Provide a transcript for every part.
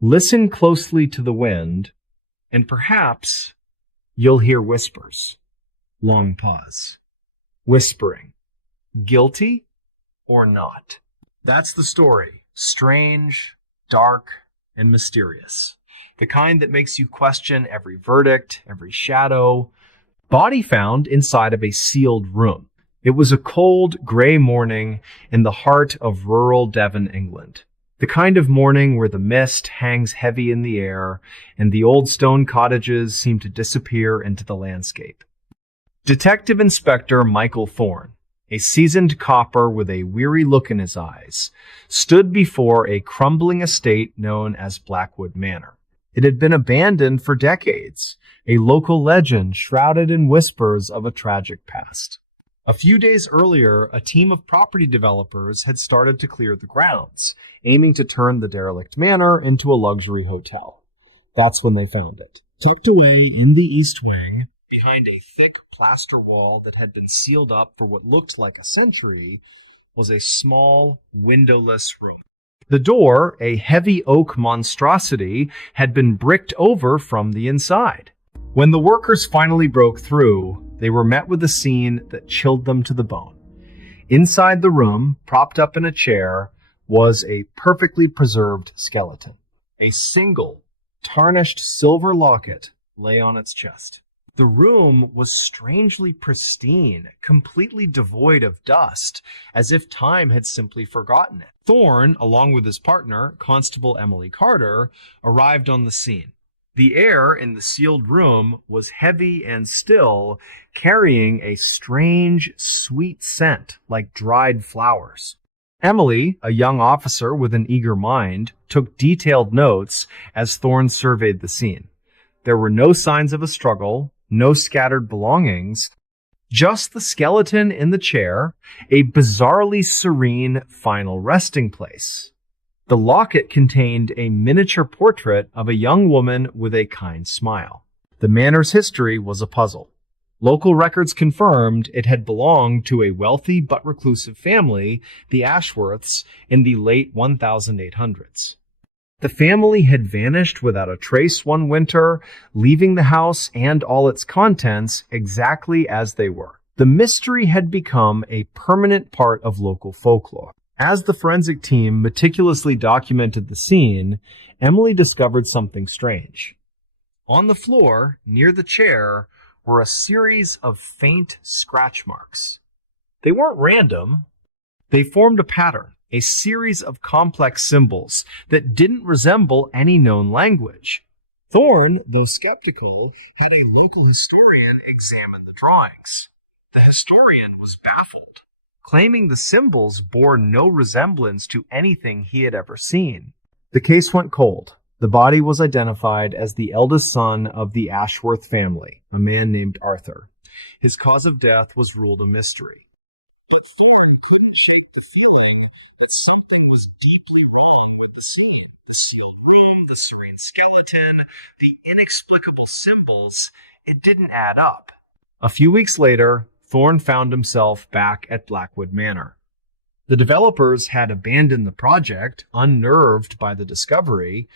Listen closely to the wind, and perhaps you'll hear whispers. Long pause. Whispering. Guilty or not? That's the story. Strange, dark, and mysterious. The kind that makes you question every verdict, every shadow. Body found inside of a sealed room. It was a cold, gray morning in the heart of rural Devon, England. The kind of morning where the mist hangs heavy in the air and the old stone cottages seem to disappear into the landscape. Detective Inspector Michael Thorne, a seasoned copper with a weary look in his eyes, stood before a crumbling estate known as Blackwood Manor. It had been abandoned for decades, a local legend shrouded in whispers of a tragic past. A few days earlier, a team of property developers had started to clear the grounds, aiming to turn the derelict manor into a luxury hotel. That's when they found it. Tucked away in the east wing, behind a thick plaster wall that had been sealed up for what looked like a century, was a small, windowless room. The door, a heavy oak monstrosity, had been bricked over from the inside. When the workers finally broke through, they were met with a scene that chilled them to the bone. Inside the room, propped up in a chair, was a perfectly preserved skeleton. A single, tarnished silver locket lay on its chest. The room was strangely pristine, completely devoid of dust, as if time had simply forgotten it. Thorne, along with his partner, Constable Emily Carter, arrived on the scene. The air in the sealed room was heavy and still, carrying a strange, sweet scent like dried flowers. Emily, a young officer with an eager mind, took detailed notes as Thorne surveyed the scene. There were no signs of a struggle, no scattered belongings, just the skeleton in the chair, a bizarrely serene final resting place. The locket contained a miniature portrait of a young woman with a kind smile. The manor's history was a puzzle. Local records confirmed it had belonged to a wealthy but reclusive family, the Ashworths, in the late 1800s. The family had vanished without a trace one winter, leaving the house and all its contents exactly as they were. The mystery had become a permanent part of local folklore. As the forensic team meticulously documented the scene, Emily discovered something strange. On the floor, near the chair, were a series of faint scratch marks. They weren't random. They formed a pattern, a series of complex symbols that didn't resemble any known language. Thorne, though skeptical, had a local historian examine the drawings. The historian was baffled, claiming the symbols bore no resemblance to anything he had ever seen. The case went cold. The body was identified as the eldest son of the Ashworth family, a man named Arthur. His cause of death was ruled a mystery. But Thorne couldn't shake the feeling that something was deeply wrong with the scene. The sealed room, the serene skeleton, the inexplicable symbols, it didn't add up. A few weeks later, Thorne found himself back at Blackwood Manor. The developers had abandoned the project, unnerved by the discovery.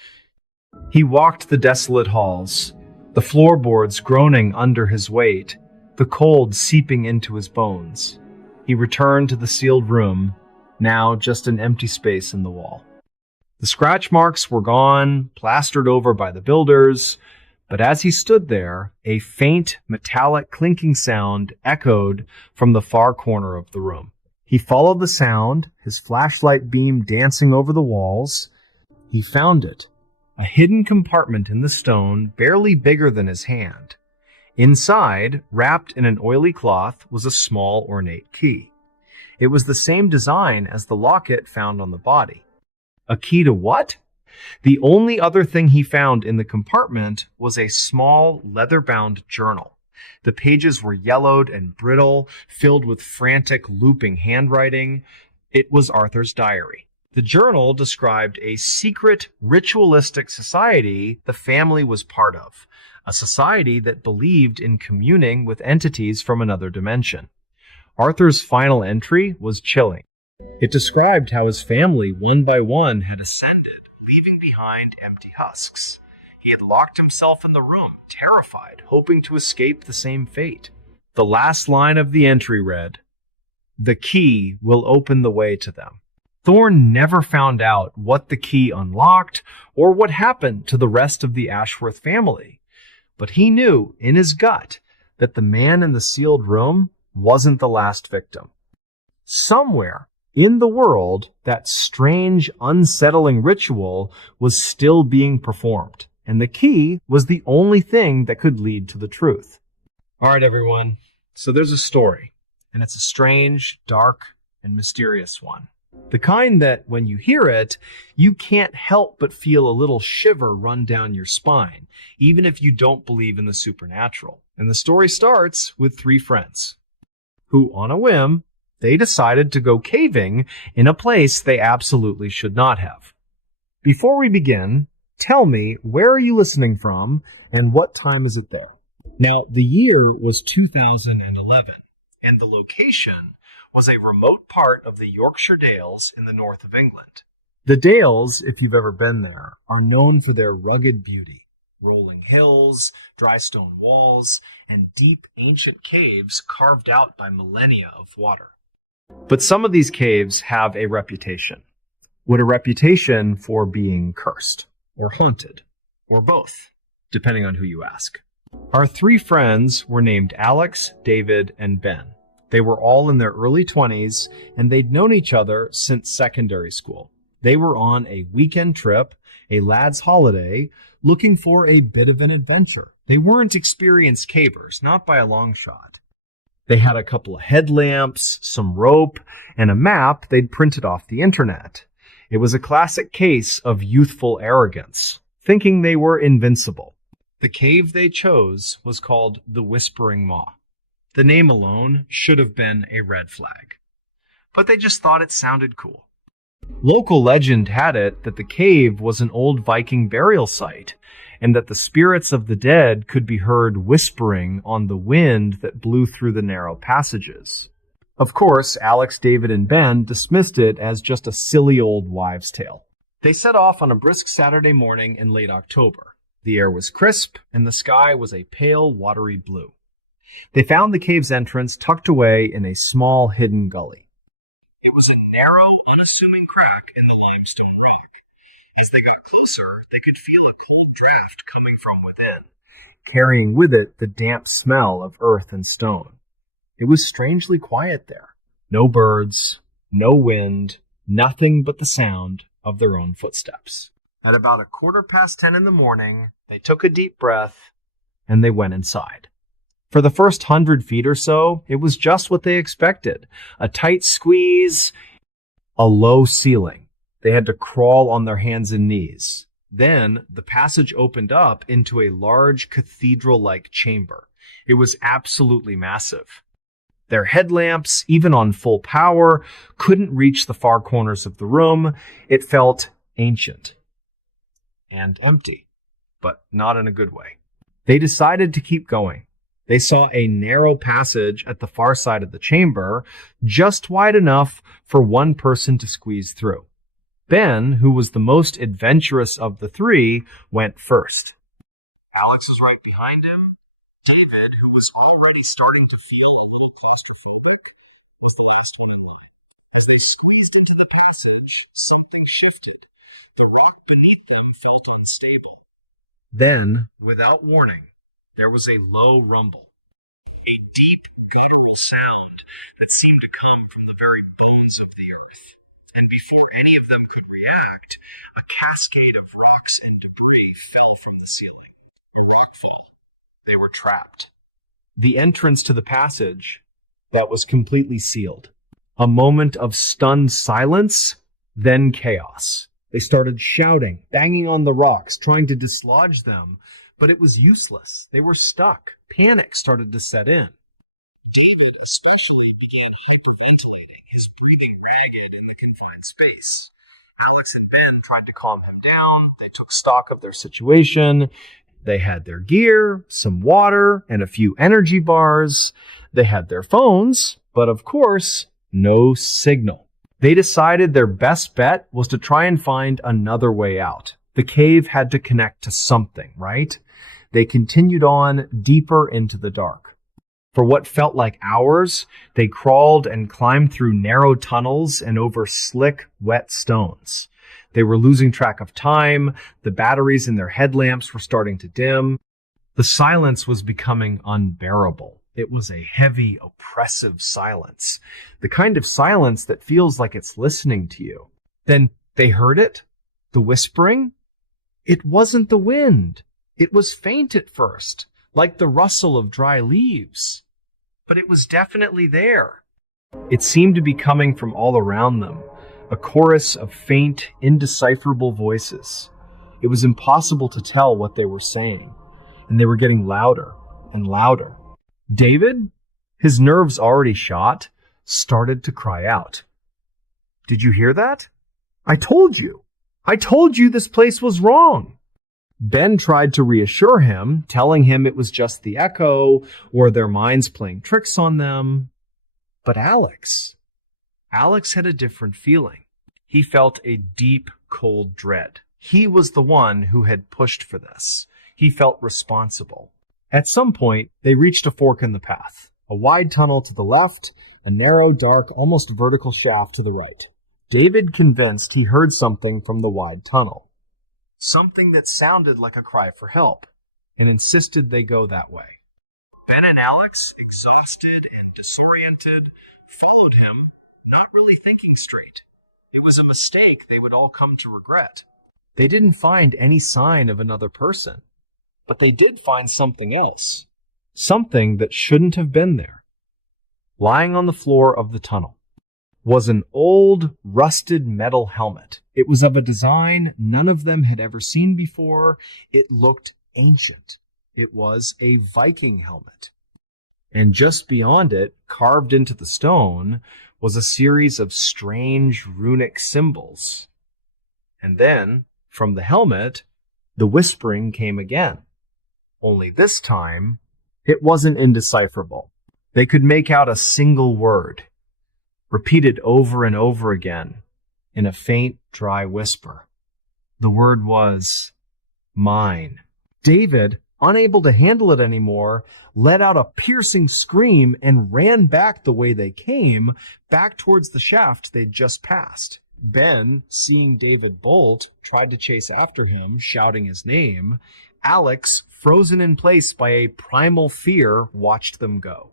He walked the desolate halls, the floorboards groaning under his weight, the cold seeping into his bones. He returned to the sealed room, now just an empty space in the wall. The scratch marks were gone, plastered over by the builders, but as he stood there, a faint, metallic clinking sound echoed from the far corner of the room. He followed the sound, his flashlight beam dancing over the walls. He found it, a hidden compartment in the stone barely bigger than his hand. Inside, wrapped in an oily cloth, was a small, ornate key. It was the same design as the locket found on the body. A key to what? The only other thing he found in the compartment was a small, leather-bound journal. The pages were yellowed and brittle, filled with frantic, looping handwriting. It was Arthur's diary. The journal described a secret, ritualistic society the family was part of, a society that believed in communing with entities from another dimension. Arthur's final entry was chilling. It described how his family, one by one, had ascended, leaving behind empty husks. He had locked himself in the room, terrified, hoping to escape the same fate. The last line of the entry read, "The key will open the way to them." Thorne never found out what the key unlocked or what happened to the rest of the Ashworth family. But he knew in his gut that the man in the sealed room wasn't the last victim. Somewhere in the world, that strange, unsettling ritual was still being performed, and the key was the only thing that could lead to the truth. All right, everyone. So there's a story, and it's a strange, dark, and mysterious one. The kind that, when you hear it, you can't help but feel a little shiver run down your spine, even if you don't believe in the supernatural. And the story starts with three friends who, on a whim, they decided to go caving in a place they absolutely should not have. Before we begin, tell me, where are you listening from and what time is it there? Now, the year was 2011, and the location was a remote part of the Yorkshire Dales in the north of England. The Dales, if you've ever been there, are known for their rugged beauty. Rolling hills, dry stone walls, and deep ancient caves carved out by millennia of water. But some of these caves have a reputation. What a reputation for being cursed, or haunted, or both, depending on who you ask. Our three friends were named Alex, David, and Ben. They were all in their early 20s, and they'd known each other since secondary school. They were on a weekend trip, a lad's holiday, looking for a bit of an adventure. They weren't experienced cavers, not by a long shot. They had a couple of headlamps, some rope, and a map they'd printed off the internet. It was a classic case of youthful arrogance, thinking they were invincible. The cave they chose was called the Whispering Maw. The name alone should have been a red flag, but they just thought it sounded cool. Local legend had it that the cave was an old Viking burial site, and that the spirits of the dead could be heard whispering on the wind that blew through the narrow passages. Of course, Alex, David, and Ben dismissed it as just a silly old wives' tale. They set off on a brisk Saturday morning in late October. The air was crisp, and the sky was a pale, watery blue. They found the cave's entrance tucked away in a small, hidden gully. It was a narrow, unassuming crack in the limestone rock. As they got closer, they could feel a cold draft coming from within, carrying with it the damp smell of earth and stone. It was strangely quiet there. No birds, no wind, nothing but the sound of their own footsteps. At about 10:15 in the morning, they took a deep breath, and they went inside. For the first 100 feet or so, it was just what they expected. A tight squeeze, a low ceiling. They had to crawl on their hands and knees. Then the passage opened up into a large cathedral-like chamber. It was absolutely massive. Their headlamps, even on full power, couldn't reach the far corners of the room. It felt ancient and empty, but not in a good way. They decided to keep going. They saw a narrow passage at the far side of the chamber, just wide enough for one person to squeeze through. Ben, who was the most adventurous of the three, went first. Alex was right behind him. David, who was already starting to feel a little claustrophobic, was the last one in line. As they squeezed into the passage, something shifted. The rock beneath them felt unstable. Then, without warning, there was a low rumble, a deep, guttural sound that seemed to come from the very bones of the earth. And before any of them could react, a cascade of rocks and debris fell from the ceiling. A rock fell. They were trapped. The entrance to the passage that was completely sealed. A moment of stunned silence, then chaos. They started shouting, banging on the rocks, trying to dislodge them, but it was useless. They were stuck. Panic started to set in. David especially began hyperventilating, his breathing ragged in the confined space. Alex and Ben tried to calm him down. They took stock of their situation. They had their gear, some water, and a few energy bars. They had their phones, but of course, no signal. They decided their best bet was to try and find another way out. The cave had to connect to something, right? They continued on deeper into the dark. For what felt like hours, they crawled and climbed through narrow tunnels and over slick, wet stones. They were losing track of time. The batteries in their headlamps were starting to dim. The silence was becoming unbearable. It was a heavy, oppressive silence. The kind of silence that feels like it's listening to you. Then they heard it? The whispering? It wasn't the wind. It was faint at first, like the rustle of dry leaves. But it was definitely there. It seemed to be coming from all around them, a chorus of faint, indecipherable voices. It was impossible to tell what they were saying, and they were getting louder and louder. David, his nerves already shot, started to cry out. "Did you hear that? I told you! I told you this place was wrong!" Ben tried to reassure him, telling him it was just the echo or their minds playing tricks on them. But Alex had a different feeling. He felt a deep, cold dread. He was the one who had pushed for this. He felt responsible. At some point, they reached a fork in the path. A wide tunnel to the left, a narrow, dark, almost vertical shaft to the right. David convinced he heard something from the wide tunnel. Something that sounded like a cry for help, and insisted they go that way. Ben and Alex, exhausted and disoriented, followed him, not really thinking straight. It was a mistake they would all come to regret. They didn't find any sign of another person, but they did find something else. Something that shouldn't have been there. Lying on the floor of the tunnel was an old, rusted metal helmet. It was of a design none of them had ever seen before. It looked ancient. It was a Viking helmet. And just beyond it, carved into the stone, was a series of strange runic symbols. And then, from the helmet, the whispering came again. Only this time, it wasn't indecipherable. They could make out a single word, repeated over and over again in a faint, dry whisper. The word was mine. David, unable to handle it anymore, let out a piercing scream and ran back the way they came, back towards the shaft they'd just passed. Ben, seeing David bolt, tried to chase after him, shouting his name. Alex, frozen in place by a primal fear, watched them go.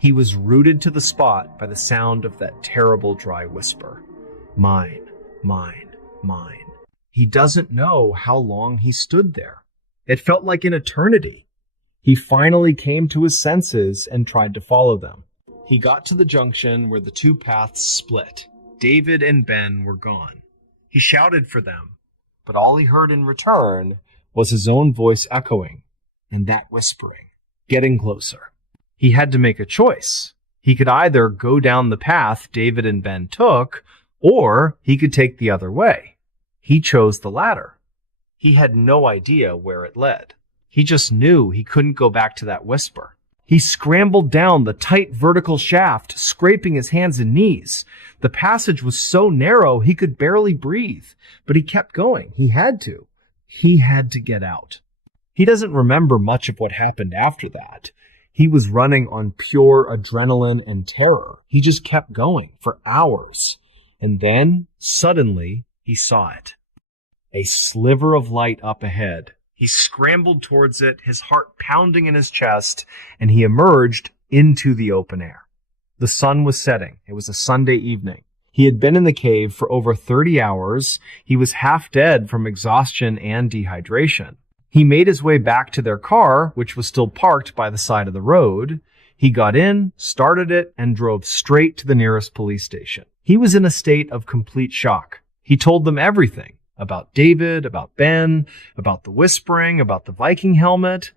He was rooted to the spot by the sound of that terrible dry whisper. Mine, mine, mine. He doesn't know how long he stood there. It felt like an eternity. He finally came to his senses and tried to follow them. He got to the junction where the two paths split. David and Ben were gone. He shouted for them, but all he heard in return was his own voice echoing, and that whispering, getting closer. He had to make a choice. He could either go down the path David and Ben took, or he could take the other way. He chose the latter. He had no idea where it led. He just knew he couldn't go back to that whisper. He scrambled down the tight vertical shaft, scraping his hands and knees. The passage was so narrow he could barely breathe, but he kept going. He had to. He had to get out. He doesn't remember much of what happened after that. He was running on pure adrenaline and terror. He just kept going for hours. And then, suddenly, he saw it. A sliver of light up ahead. He scrambled towards it, his heart pounding in his chest, and he emerged into the open air. The sun was setting. It was a Sunday evening. He had been in the cave for over 30 hours. He was half dead from exhaustion and dehydration. He made his way back to their car, which was still parked by the side of the road. He got in, started it, and drove straight to the nearest police station. He was in a state of complete shock. He told them everything. About David, about Ben, about the whispering, about the Viking helmet.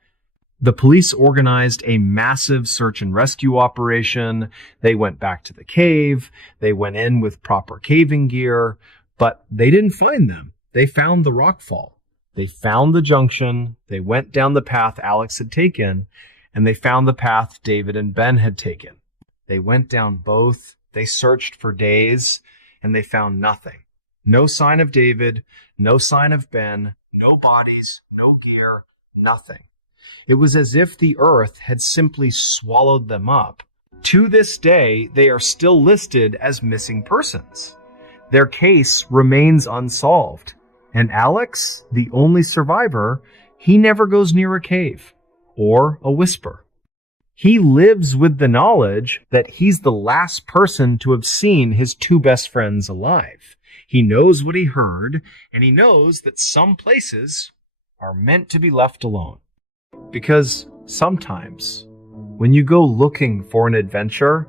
The police organized a massive search and rescue operation. They went back to the cave. They went in with proper caving gear, but they didn't find them. They found the rockfall. They found the junction. They went down the path Alex had taken, and they found the path David and Ben had taken. They went down both. They searched for days, and they found nothing. No sign of David, no sign of Ben, no bodies, no gear, nothing. It was as if the earth had simply swallowed them up. To this day, they are still listed as missing persons. Their case remains unsolved. And Alex, the only survivor, he never goes near a cave or a whisper. He lives with the knowledge that he's the last person to have seen his two best friends alive. He knows what he heard, and he knows that some places are meant to be left alone. Because sometimes, when you go looking for an adventure,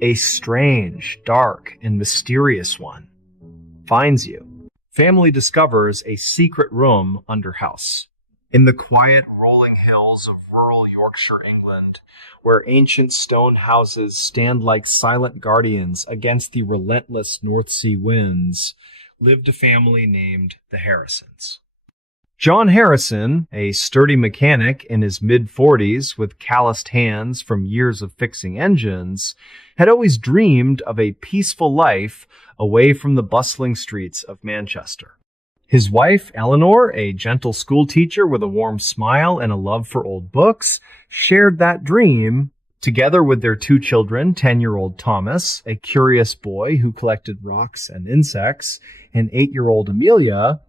a strange, dark, and mysterious one finds you. Family discovers a secret room under house. In the quiet, rolling hills of rural Yorkshire, England, where ancient stone houses stand like silent guardians against the relentless North Sea winds, lived a family named the Harrisons. John Harrison, a sturdy mechanic in his mid-40s with calloused hands from years of fixing engines, had always dreamed of a peaceful life away from the bustling streets of Manchester. His wife, Eleanor, a gentle schoolteacher with a warm smile and a love for old books, shared that dream. Together with their two children, 10-year-old Thomas, a curious boy who collected rocks and insects, and 8-year-old Amelia,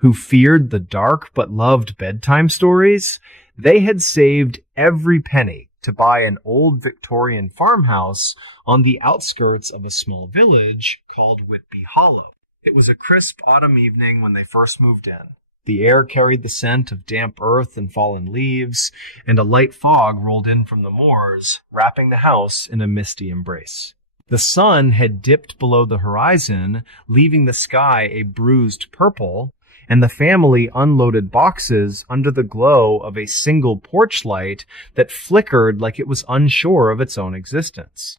who feared the dark but loved bedtime stories, they had saved every penny to buy an old Victorian farmhouse on the outskirts of a small village called Whitby Hollow. It was a crisp autumn evening when they first moved in. The air carried the scent of damp earth and fallen leaves, and a light fog rolled in from the moors, wrapping the house in a misty embrace. The sun had dipped below the horizon, leaving the sky a bruised purple, and the family unloaded boxes under the glow of a single porch light that flickered like it was unsure of its own existence.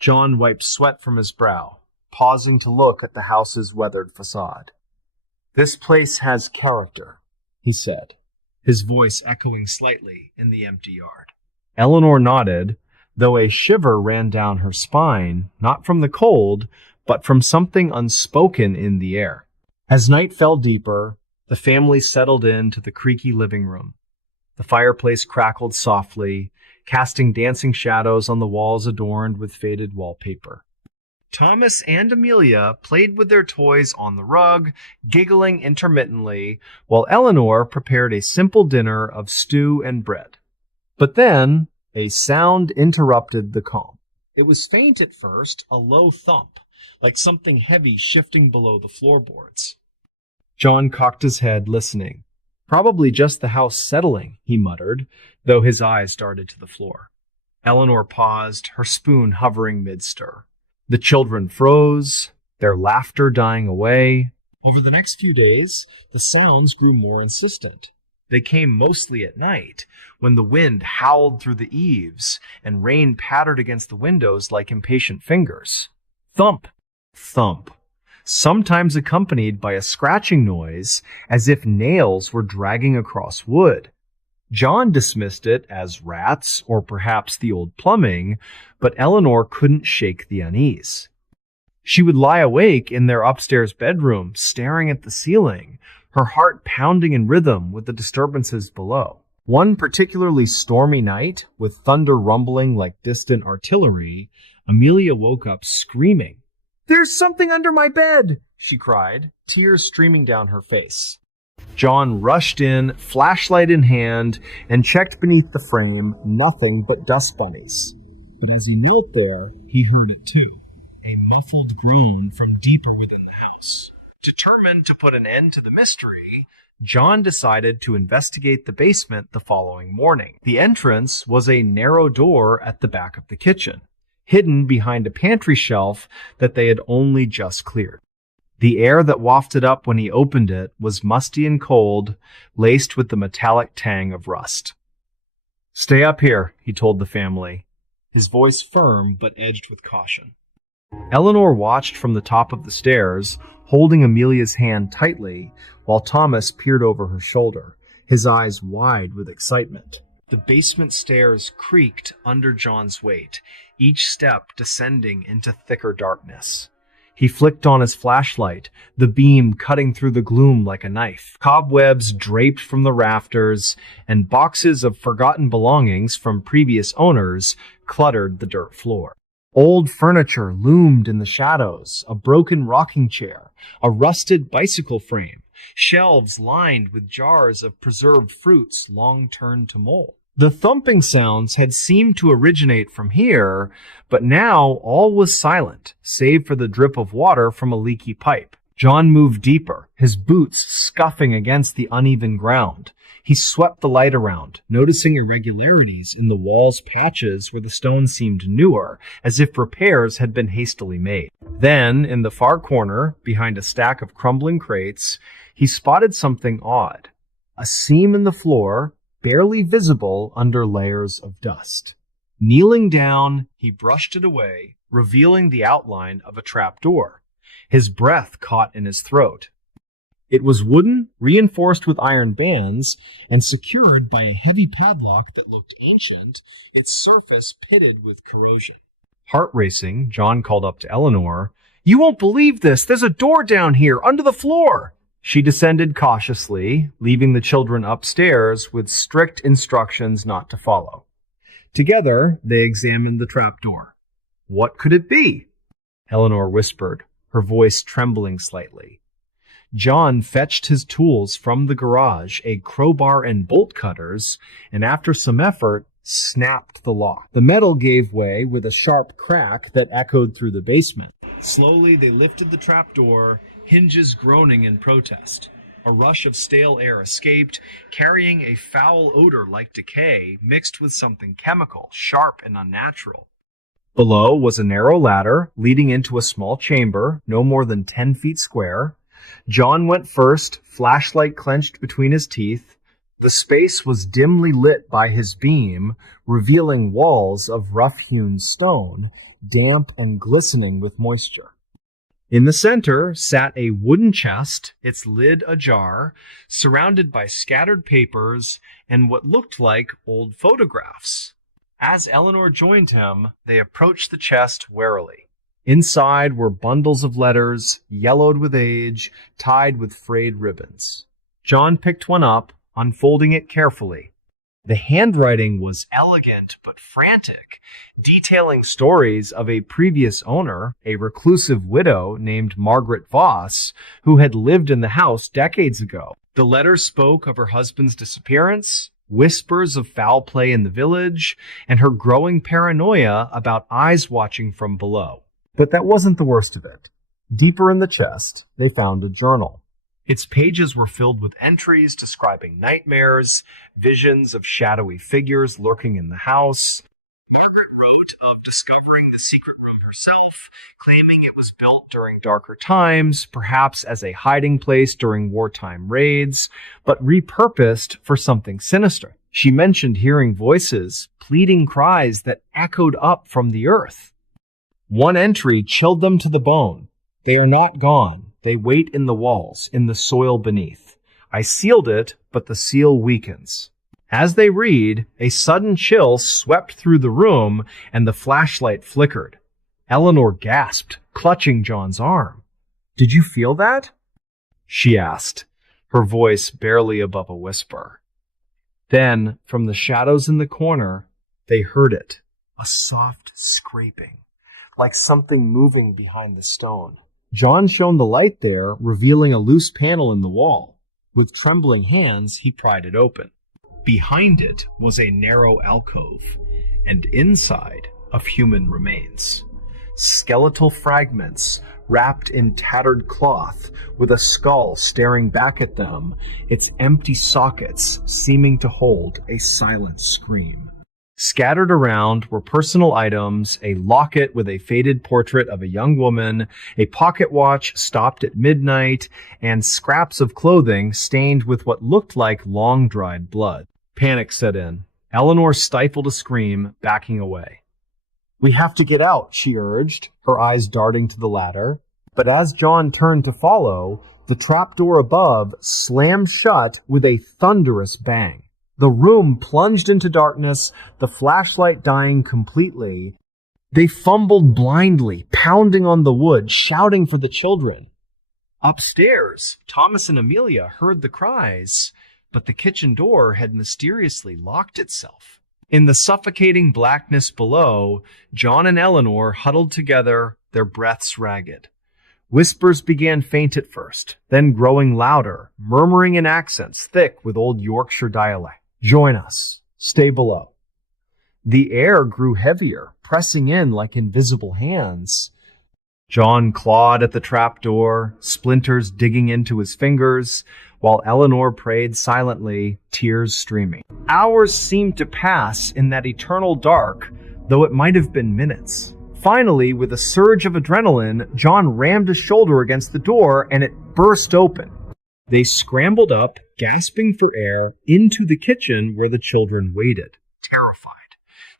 John wiped sweat from his brow, pausing to look at the house's weathered facade. "This place has character," he said, his voice echoing slightly in the empty yard. Eleanor nodded, though a shiver ran down her spine, not from the cold, but from something unspoken in the air. As night fell deeper, the family settled into the creaky living room. The fireplace crackled softly, casting dancing shadows on the walls adorned with faded wallpaper. Thomas and Amelia played with their toys on the rug, giggling intermittently, while Eleanor prepared a simple dinner of stew and bread. But then, a sound interrupted the calm. It was faint at first, a low thump, like something heavy shifting below the floorboards. John cocked his head, listening. "Probably just the house settling," he muttered, though his eyes darted to the floor. Eleanor paused, her spoon hovering mid-stir. The children froze, their laughter dying away. Over the next few days, the sounds grew more insistent. They came mostly at night, when the wind howled through the eaves and rain pattered against the windows like impatient fingers. Thump, thump, sometimes accompanied by a scratching noise as if nails were dragging across wood. John dismissed it as rats or perhaps the old plumbing, but Eleanor couldn't shake the unease. She would lie awake in their upstairs bedroom, staring at the ceiling, her heart pounding in rhythm with the disturbances below. One particularly stormy night, with thunder rumbling like distant artillery, Amelia woke up screaming. "There's something under my bed!" she cried, tears streaming down her face. John rushed in, flashlight in hand, and checked beneath the frame, nothing but dust bunnies. But as he knelt there, he heard it too, a muffled groan from deeper within the house. Determined to put an end to the mystery, John decided to investigate the basement the following morning. The entrance was a narrow door at the back of the kitchen, hidden behind a pantry shelf that they had only just cleared. The air that wafted up when he opened it was musty and cold, laced with the metallic tang of rust. "Stay up here," he told the family, his voice firm but edged with caution. Eleanor watched from the top of the stairs, holding Amelia's hand tightly, while Thomas peered over her shoulder, his eyes wide with excitement. The basement stairs creaked under John's weight, each step descending into thicker darkness. He flicked on his flashlight, the beam cutting through the gloom like a knife. Cobwebs draped from the rafters, and boxes of forgotten belongings from previous owners cluttered the dirt floor. Old furniture loomed in the shadows, a broken rocking chair, a rusted bicycle frame, shelves lined with jars of preserved fruits long turned to mold. The thumping sounds had seemed to originate from here, but now all was silent, save for the drip of water from a leaky pipe. John moved deeper, his boots scuffing against the uneven ground. He swept the light around, noticing irregularities in the wall's patches where the stone seemed newer, as if repairs had been hastily made. Then, in the far corner, behind a stack of crumbling crates, he spotted something odd. A seam in the floor, barely visible under layers of dust. Kneeling down, he brushed it away, revealing the outline of a trapdoor. His breath caught in his throat. It was wooden, reinforced with iron bands, and secured by a heavy padlock that looked ancient, its surface pitted with corrosion. Heart racing, John called up to Eleanor, "You won't believe this! There's a door down here, under the floor!" She descended cautiously, leaving the children upstairs with strict instructions not to follow. Together, they examined the trapdoor. "What could it be?" Eleanor whispered, her voice trembling slightly. John fetched his tools from the garage, a crowbar and bolt cutters, and after some effort, snapped the lock. The metal gave way with a sharp crack that echoed through the basement. Slowly, they lifted the trapdoor, hinges groaning in protest. A rush of stale air escaped, carrying a foul odor like decay mixed with something chemical, sharp and unnatural. Below was a narrow ladder leading into a small chamber, no more than 10 feet square. John went first, flashlight clenched between his teeth. The space was dimly lit by his beam, revealing walls of rough-hewn stone, damp and glistening with moisture. In the center sat a wooden chest, its lid ajar, surrounded by scattered papers and what looked like old photographs. As Eleanor joined him, they approached the chest warily. Inside were bundles of letters, yellowed with age, tied with frayed ribbons. John picked one up, unfolding it carefully. The handwriting was elegant but frantic, detailing stories of a previous owner, a reclusive widow named Margaret Voss, who had lived in the house decades ago. The letter spoke of her husband's disappearance, whispers of foul play in the village, and her growing paranoia about eyes watching from below. But that wasn't the worst of it. Deeper in the chest, they found a journal. Its pages were filled with entries describing nightmares, visions of shadowy figures lurking in the house. Margaret wrote of discovering the secret room herself, claiming it was built during darker times, perhaps as a hiding place during wartime raids, but repurposed for something sinister. She mentioned hearing voices, pleading cries that echoed up from the earth. One entry chilled them to the bone. "They are not gone. They wait in the walls, in the soil beneath. I sealed it, but the seal weakens." As they read, a sudden chill swept through the room, and the flashlight flickered. Eleanor gasped, clutching John's arm. "Did you feel that?" she asked, her voice barely above a whisper. Then, from the shadows in the corner, they heard it, a soft scraping, like something moving behind the stone. John shone the light there, revealing a loose panel in the wall. With trembling hands, he pried it open. Behind it was a narrow alcove, and inside, of human remains. Skeletal fragments, wrapped in tattered cloth, with a skull staring back at them, its empty sockets seeming to hold a silent scream. Scattered around were personal items, a locket with a faded portrait of a young woman, a pocket watch stopped at midnight, and scraps of clothing stained with what looked like long-dried blood. Panic set in. Eleanor stifled a scream, backing away. "We have to get out," she urged, her eyes darting to the ladder. But as John turned to follow, the trapdoor above slammed shut with a thunderous bang. The room plunged into darkness, the flashlight dying completely, They fumbled blindly, pounding on the wood, shouting for the children. Upstairs, Thomas and Amelia heard the cries, but the kitchen door had mysteriously locked itself. In the suffocating blackness below, John and Eleanor huddled together, their breaths ragged. Whispers began faint at first, then growing louder, murmuring in accents thick with old Yorkshire dialect. "Join us. Stay below." The air grew heavier, pressing in like invisible hands. John clawed at the trapdoor, splinters digging into his fingers, while Eleanor prayed silently, tears streaming. Hours seemed to pass in that eternal dark, though it might have been minutes. Finally, with a surge of adrenaline, John rammed his shoulder against the door and it burst open. They scrambled up, gasping for air, into the kitchen where the children waited. Terrified,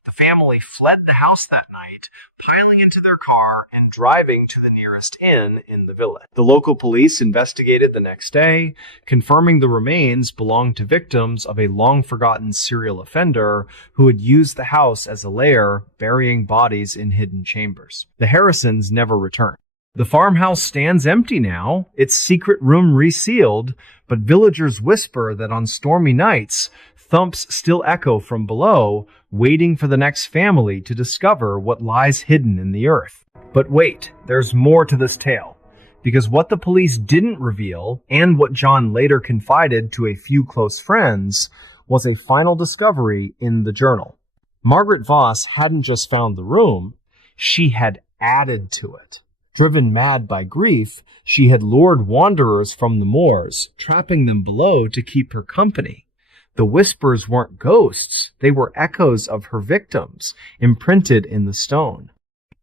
the family fled the house that night, piling into their car and driving to the nearest inn in the village. The local police investigated the next day, confirming the remains belonged to victims of a long-forgotten serial offender who had used the house as a lair, burying bodies in hidden chambers. The Harrisons never returned. The farmhouse stands empty now, its secret room resealed, but villagers whisper that on stormy nights, thumps still echo from below, waiting for the next family to discover what lies hidden in the earth. But wait, there's more to this tale, because what the police didn't reveal, and what John later confided to a few close friends, was a final discovery in the journal. Margaret Voss hadn't just found the room, she had added to it. Driven mad by grief, she had lured wanderers from the moors, trapping them below to keep her company. The whispers weren't ghosts, they were echoes of her victims, imprinted in the stone.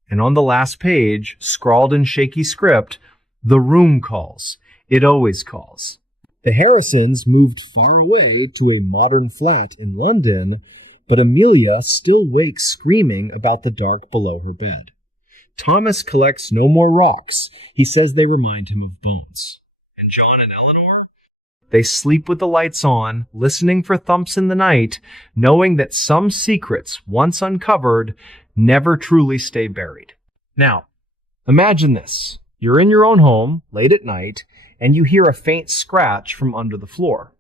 And on the last page, scrawled in shaky script, "The room calls. It always calls." The Harrisons moved far away to a modern flat in London, but Amelia still wakes screaming about the dark below her bed. Thomas collects no more rocks. He says they remind him of bones. And John and Eleanor? They sleep with the lights on, listening for thumps in the night, knowing that some secrets, once uncovered, never truly stay buried. Now, imagine this. You're in your own home, late at night, and you hear a faint scratch from under the floor.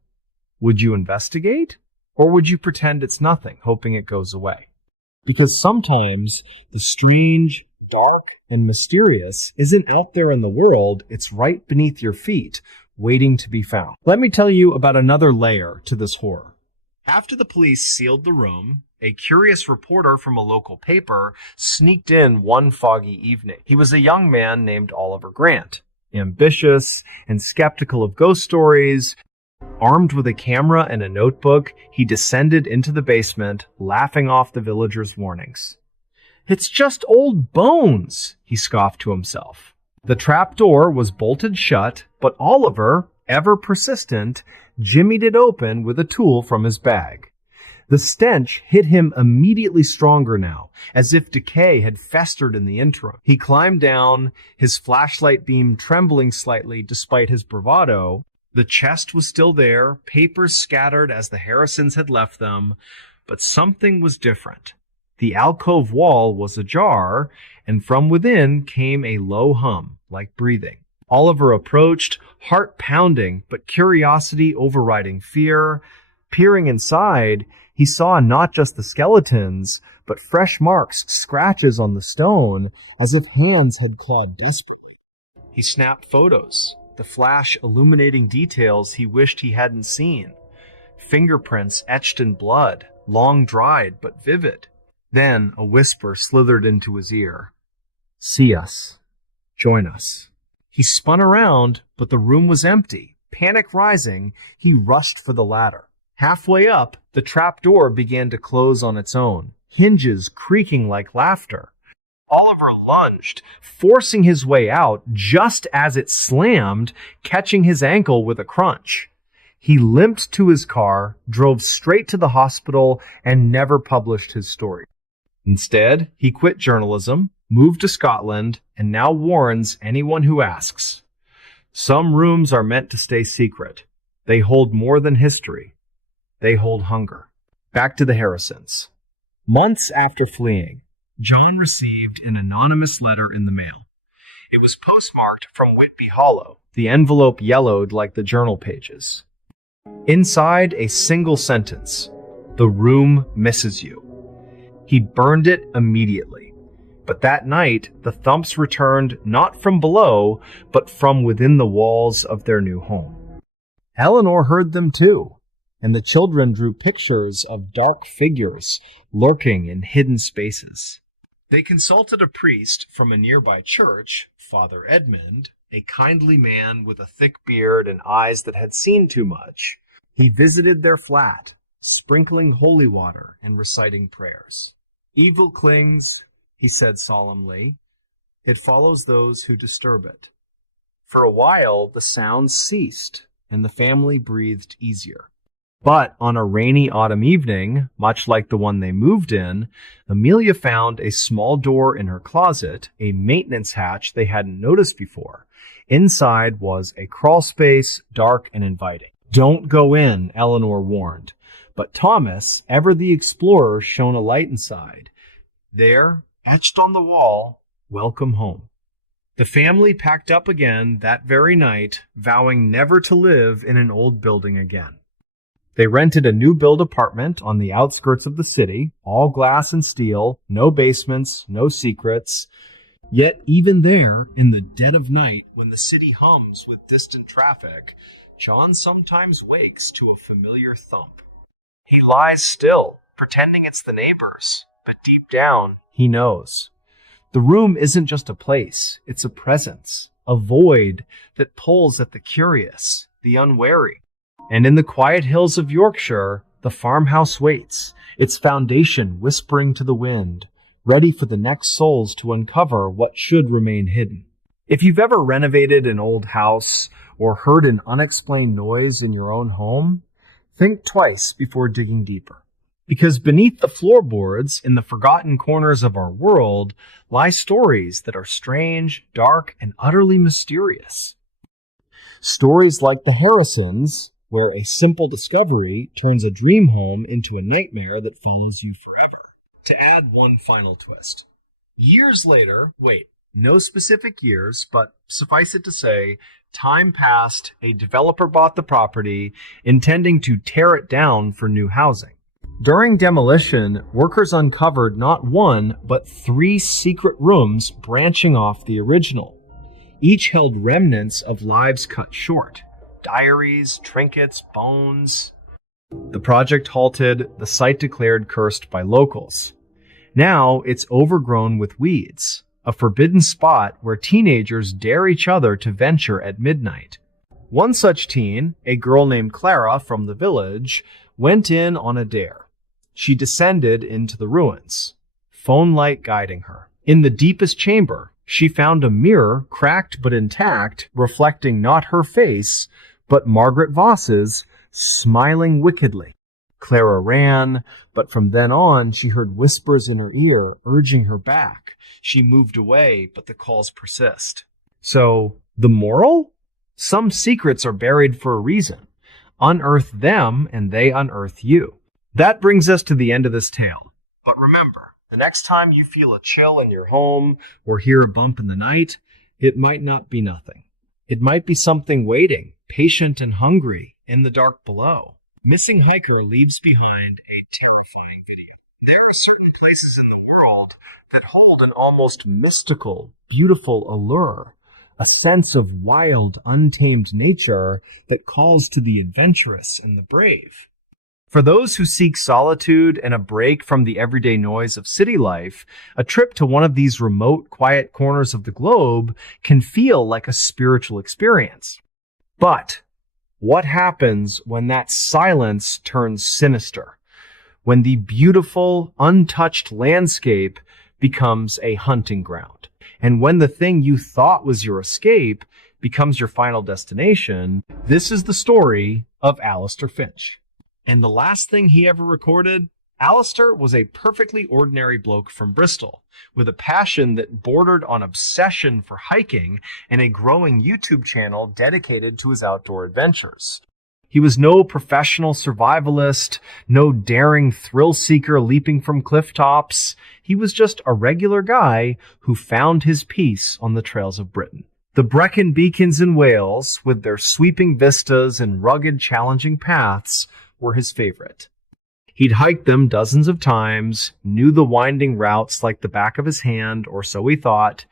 Would you investigate? Or would you pretend it's nothing, hoping it goes away? Because sometimes the strange, dark, and mysterious isn't out there in the world, it's right beneath your feet, waiting to be found. Let me tell you about another layer to this horror. After the police sealed the room, a curious reporter from a local paper sneaked in one foggy evening. He was a young man named Oliver Grant, ambitious and skeptical of ghost stories. Armed with a camera and a notebook, he descended into the basement, laughing off the villagers' warnings. "It's just old bones," he scoffed to himself. The trapdoor was bolted shut, but Oliver, ever persistent, jimmied it open with a tool from his bag. The stench hit him immediately stronger now, as if decay had festered in the interim. He climbed down, his flashlight beam trembling slightly despite his bravado. The chest was still there, papers scattered as the Harrisons had left them, but something was different. The alcove wall was ajar, and from within came a low hum, like breathing. Oliver approached, heart pounding, but curiosity overriding fear. Peering inside, he saw not just the skeletons, but fresh marks, scratches on the stone, as if hands had clawed desperately. He snapped photos, the flash illuminating details he wished he hadn't seen. Fingerprints etched in blood, long dried but vivid. Then a whisper slithered into his ear. "See us. Join us." He spun around, but the room was empty. Panic rising, he rushed for the ladder. Halfway up, the trapdoor began to close on its own, hinges creaking like laughter. Oliver lunged, forcing his way out just as it slammed, catching his ankle with a crunch. He limped to his car, drove straight to the hospital, and never published his story. Instead, he quit journalism, moved to Scotland, and now warns anyone who asks. Some rooms are meant to stay secret. They hold more than history. They hold hunger. Back to the Harrisons. Months after fleeing, John received an anonymous letter in the mail. It was postmarked from Whitby Hollow, the envelope yellowed like the journal pages. Inside, a single sentence: "The room misses you." He burned it immediately. But that night, the thumps returned not from below, but from within the walls of their new home. Eleanor heard them too, and the children drew pictures of dark figures lurking in hidden spaces. They consulted a priest from a nearby church, Father Edmund, a kindly man with a thick beard and eyes that had seen too much. He visited their flat, sprinkling holy water and reciting prayers. "Evil clings," he said solemnly. "It follows those who disturb it." For a while, the sounds ceased, and the family breathed easier. But on a rainy autumn evening, much like the one they moved in, Amelia found a small door in her closet, a maintenance hatch they hadn't noticed before. Inside was a crawl space, dark and inviting. "Don't go in," Eleanor warned. But Thomas, ever the explorer, shone a light inside. There, etched on the wall, "Welcome home." The family packed up again that very night, vowing never to live in an old building again. They rented a new-built apartment on the outskirts of the city, all glass and steel, no basements, no secrets. Yet even there, in the dead of night, when the city hums with distant traffic, John sometimes wakes to a familiar thump. He lies still, pretending it's the neighbors, but deep down, he knows. The room isn't just a place, it's a presence, a void that pulls at the curious, the unwary. And in the quiet hills of Yorkshire, the farmhouse waits, its foundation whispering to the wind, ready for the next souls to uncover what should remain hidden. If you've ever renovated an old house or heard an unexplained noise in your own home, think twice before digging deeper. Because beneath the floorboards, in the forgotten corners of our world, lie stories that are strange, dark, and utterly mysterious. Stories like the Harrisons, where a simple discovery turns a dream home into a nightmare that follows you forever. To add one final twist. Years later, no specific years, but suffice it to say, time passed, a developer bought the property, intending to tear it down for new housing. During demolition, workers uncovered not one, but 3 secret rooms branching off the original. Each held remnants of lives cut short. Diaries, trinkets, bones. The project halted, the site declared cursed by locals. Now it's overgrown with weeds, a forbidden spot where teenagers dare each other to venture at midnight. One such teen, a girl named Clara from the village, went in on a dare. She descended into the ruins, phone light guiding her. In the deepest chamber, she found a mirror, cracked but intact, reflecting not her face, but Margaret Voss's, smiling wickedly. Clara ran, but from then on she heard whispers in her ear, urging her back. She moved away, but the calls persist. So, the moral? Some secrets are buried for a reason. Unearth them, and they unearth you. That brings us to the end of this tale. But remember, the next time you feel a chill in your home or hear a bump in the night, it might not be nothing. It might be something waiting, patient and hungry, in the dark below. Missing Hiker leaves behind a terrifying video. There are certain places in the world that hold an almost mystical, beautiful allure, a sense of wild, untamed nature that calls to the adventurous and the brave. For those who seek solitude and a break from the everyday noise of city life, a trip to one of these remote, quiet corners of the globe can feel like a spiritual experience. But what happens when that silence turns sinister? When the beautiful, untouched landscape becomes a hunting ground? And when the thing you thought was your escape becomes your final destination? This is the story of Alistair Finch. And the last thing he ever recorded, Alistair was a perfectly ordinary bloke from Bristol, with a passion that bordered on obsession for hiking and a growing YouTube channel dedicated to his outdoor adventures. He was no professional survivalist, no daring thrill seeker leaping from cliff tops. He was just a regular guy who found his peace on the trails of Britain. The Brecon Beacons in Wales, with their sweeping vistas and rugged, challenging paths, were his favorite. He'd hiked them dozens of times, knew the winding routes like the back of his hand, or so he thought.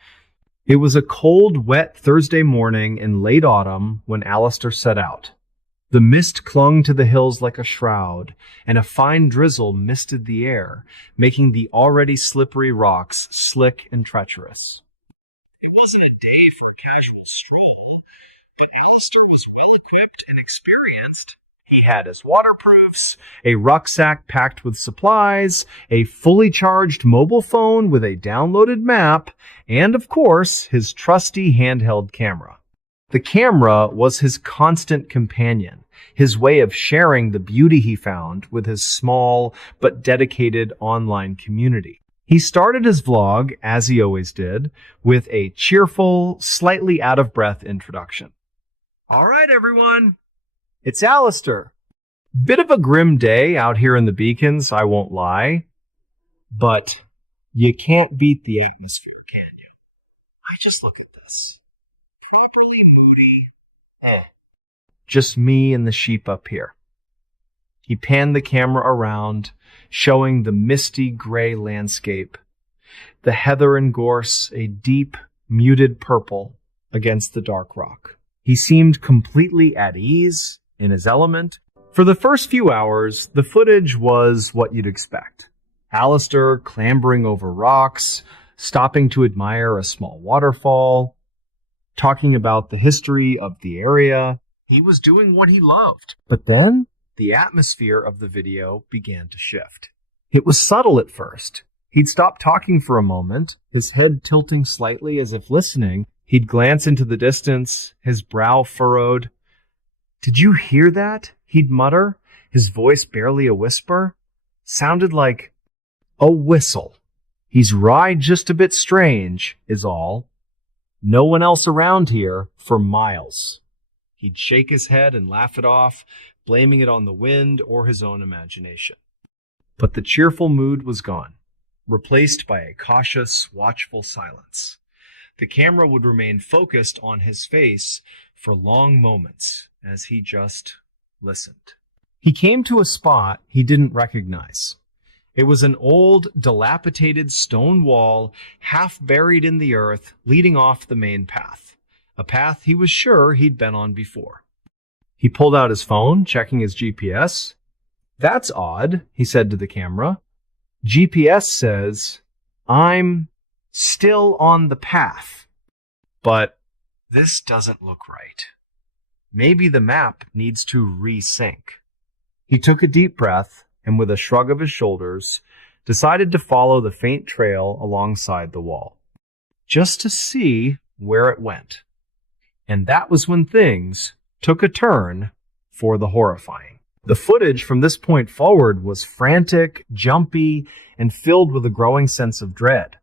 It was a cold, wet Thursday morning in late autumn when Alistair set out. The mist clung to the hills like a shroud, and a fine drizzle misted the air, making the already slippery rocks slick and treacherous. It wasn't a day for a casual stroll, but Alistair was well-equipped and experienced. He had his waterproofs, a rucksack packed with supplies, a fully charged mobile phone with a downloaded map, and, of course, his trusty handheld camera. The camera was his constant companion, his way of sharing the beauty he found with his small but dedicated online community. He started his vlog, as he always did, with a cheerful, slightly out-of-breath introduction. All right, everyone. It's Alistair. Bit of a grim day out here in the Beacons, I won't lie. But you can't beat the atmosphere, can you? I just look at this. Properly moody. Just me and the sheep up here. He panned the camera around, showing the misty gray landscape. The heather and gorse, a deep, muted purple against the dark rock. He seemed completely at ease, in his element. For the first few hours, the footage was what you'd expect. Alistair clambering over rocks, stopping to admire a small waterfall, talking about the history of the area. He was doing what he loved. But then, the atmosphere of the video began to shift. It was subtle at first. He'd stop talking for a moment, his head tilting slightly as if listening. He'd glance into the distance, his brow furrowed. "Did you hear that?" he'd mutter, his voice barely a whisper. Sounded like a whistle. He's right just a bit strange, is all. No one else around here for miles. He'd shake his head and laugh it off, blaming it on the wind or his own imagination. But the cheerful mood was gone, replaced by a cautious, watchful silence. The camera would remain focused on his face for long moments as he just listened. He came to a spot he didn't recognize. It was an old, dilapidated stone wall, half buried in the earth, leading off the main path. A path he was sure he'd been on before. He pulled out his phone, checking his GPS. "That's odd," he said to the camera. "GPS says, I'm still on the path. But this doesn't look right. Maybe the map needs to resync." He took a deep breath and, with a shrug of his shoulders, decided to follow the faint trail alongside the wall, just to see where it went. And that was when things took a turn for the horrifying. The footage from this point forward was frantic, jumpy, and filled with a growing sense of dread.